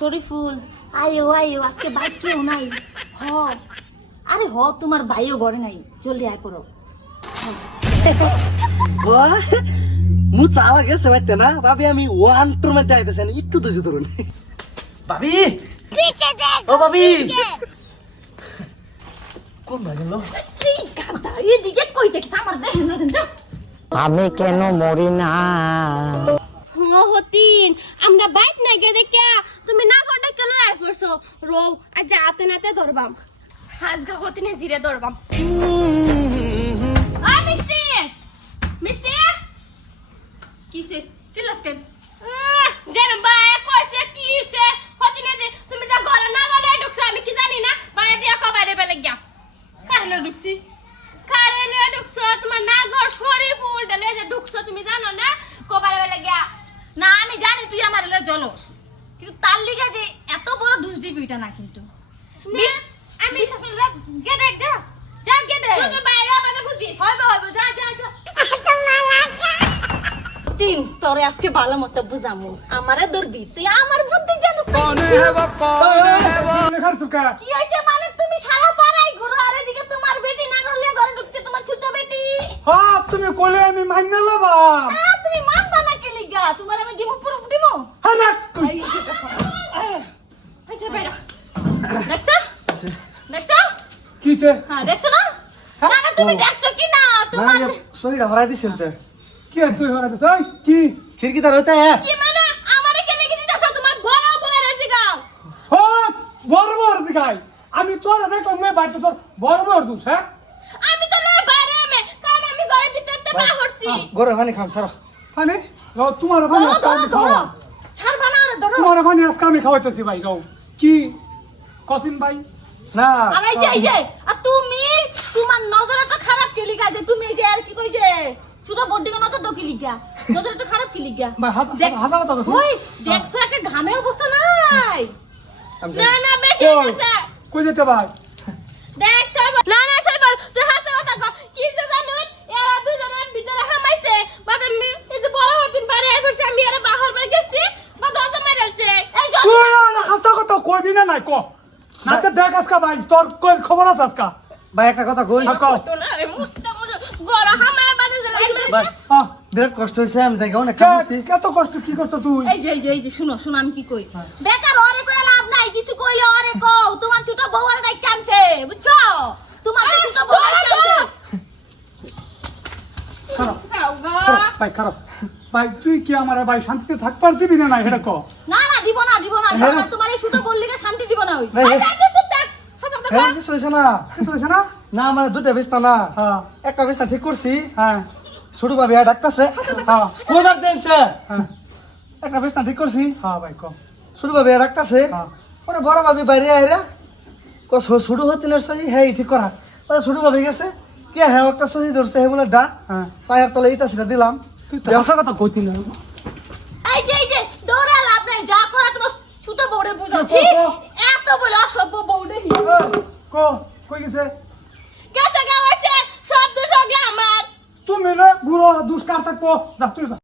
শরীফুল আয়ো আয়ো আজকে বাইক কেউ নাই। হ আরে হ তোমার ভাইও ঘরে নাই, জলদি আয় পড়ো। মু চালা গেছে বাইতে না ভাবি, আমি ওয়ান টুর মধ্যে আইতেছেন, একটু ধৈর্য ধরুন ভাবি। ও ভাবি কোন ভাই গেল? আমি কেন মরি না? হতিন আমরা বাইক নাই গে দেখা তুমি না গড়টা কেন আই পড়ছো রো আজ আতে নাতে ধরবাম হাজগা হতিনে জিরে ধরবাম। আ মিষ্টি মিষ্টি কিসে চিল্লাস কেন? যেন বাই কইছে কিছে হতিনে যে তুমি যা ঘরে না গলে ঢুকছো আমি কি জানি না বাইরে দিয়া কবারে বেলে গিয়া কারণে ঢুকছি কারণে ঢুকছো তোমার না ঘর শরীফুল ডালে যে ঢুকছো তুমি জানো না কবারে বেলে গিয়া। না আমি জানি তুই আমার হলে জলস, কিন্তু তার লিগে যে এত বড় ডুস দিবি এটা না। কিন্তু আমি বিশ্বাস হলে গে দেখ যা যা গে দেখ। তুই বাইরে আমাদের বুঝিস হইবে হইবে যা যা যা। তিন তোরে আজকে ভালো মতো বুঝামু, আমারে ধরবি তুই, আমার বুদ্ধি জানিস না। কি হইছে মানে তুমি শালা পাড়াই ঘুরো, আর এদিকে তোমার বেটি না করলে ঘরে ঢুকছে তোমার ছোট বেটি। হ্যাঁ তুমি কইলে আমি মান্য লবা। তুমি মানবা না কে লিগা? তোমার আমি ডিমু পুরো ডিমু। হ্যাঁ আই যে কথা আইছে বেড়া দেখছা দেখছা কিছে? হ্যাঁ দেখছো না? না না তুমি দেখছো কি না? তোমার শরীরটা হরাই দিছিল তো, কি আছে হরা দে? এই কি? খিড়কি তার হইতে হ্যাঁ কি মানে আমারে কেন কি দিতাছ তোমার বড় বড় আছে গাও হ্যাঁ বড় বড় দিগাই আমি তোর দেখো মে বাইতে সর বড় বড় দুস। হ্যাঁ আমি তো না বাইরে আমি কারণ আমি ঘরের ভিতরতে পা হরছি গরম পানি খাম সারা। মানে যাও তোমার ভাই ধরো ধরো ধরো ছাড়বা না রে ধরো। তোমার ভাই আজকে আমি খাওয়াইতেছি ভাই যাও। কি কসিম ভাই? না আর এই যে আর তুমি তোমার নজরটা খারাপ কি লিগা? যে তুমি এই যে আর কি কই যে ছোট বড়দিকে নজর দকি লিগা, নজরটা খারাপ কি লিগা? ভাই হাজা কথা কইছ। ওই দেখছো একে ঘামে অবস্থা নাই। না না বেশি হইছে কই যেতে ভাই? দেখ চল না না চল বল তুই হাসা কথা কর কিছে জানুন এরা দুজনের ভিতরে হামাইছে বাট আমি এই যে বড় হতিন বাইরে আইছে আমি এরা বাহির বের গেছি বা দরজা মারলছে এই যে তুই হাসা কথা কইবি না নাই ক? নাতে দেখ আজকে ভাই তোর কই খবর আছে আজকে? ভাই একটা কথা কই, তো না রে মুখটা মুজ গড় হামায় বানে ভাই হ্যাঁ বিরাট কষ্ট হইছে, আমি জায়গা অনেক কামছি। কত কষ্ট কি করছ তুই? এই যে শুনো শুনো আমি কি কই। বেকার ওরে কই লাভ নাই, কিছু কইলে ওরে কও তোমার ছোট বউ আর ডাক কানছে, বুঝছো? তোমার ছোট বউ আর কানছে। খারাপ যাওগা ভাই খারাপ ভাই তুই কি আমার ভাই শান্তিতে থাকবার দিবি না নাই এটা ক? না না দিব না তোমার এই ছোট বউ লিগে শান্তি দিব না। ওই ভাই হাসা কিছু হয়েছে না? কিছু হয়েছে না? না মানে দুটা বিছনা না, হ্যাঁ একটা বিছনা ঠিক করছি, হ্যাঁ ছোট ভাবি আর ডাকতেছে হ্যাঁ কইবার দেন তো। হ্যাঁ একটা বিছনা ঠিক করছি, হ্যাঁ ভাই ক। ছোট ভাবি আর ডাকতেছে, হ্যাঁ পরে বড় ভাবি বাইরে আইরা ছোট হতিনের সহি হ্যাঁ ঠিক করা। পরে ছোট ভাবি গেছে কে হ্যাঁ একটা সহি ধরছে হে বলে ডা হ্যাঁ পায়ের তলে ইটা সেটা দিলাম। তুই তো হাসা কথা কইতি না। এই যে দৌড়ে লাভ নাই, যা করা তোমার ছোট বউরে বুঝাচ্ছি। এত বলে অসভ্য বউরে ক কই গেছে? গেছে গাওয়াছে সব দোষ হগলা আমার তুমি না গুরু দুষ্কার থাকবো যা তুই যা।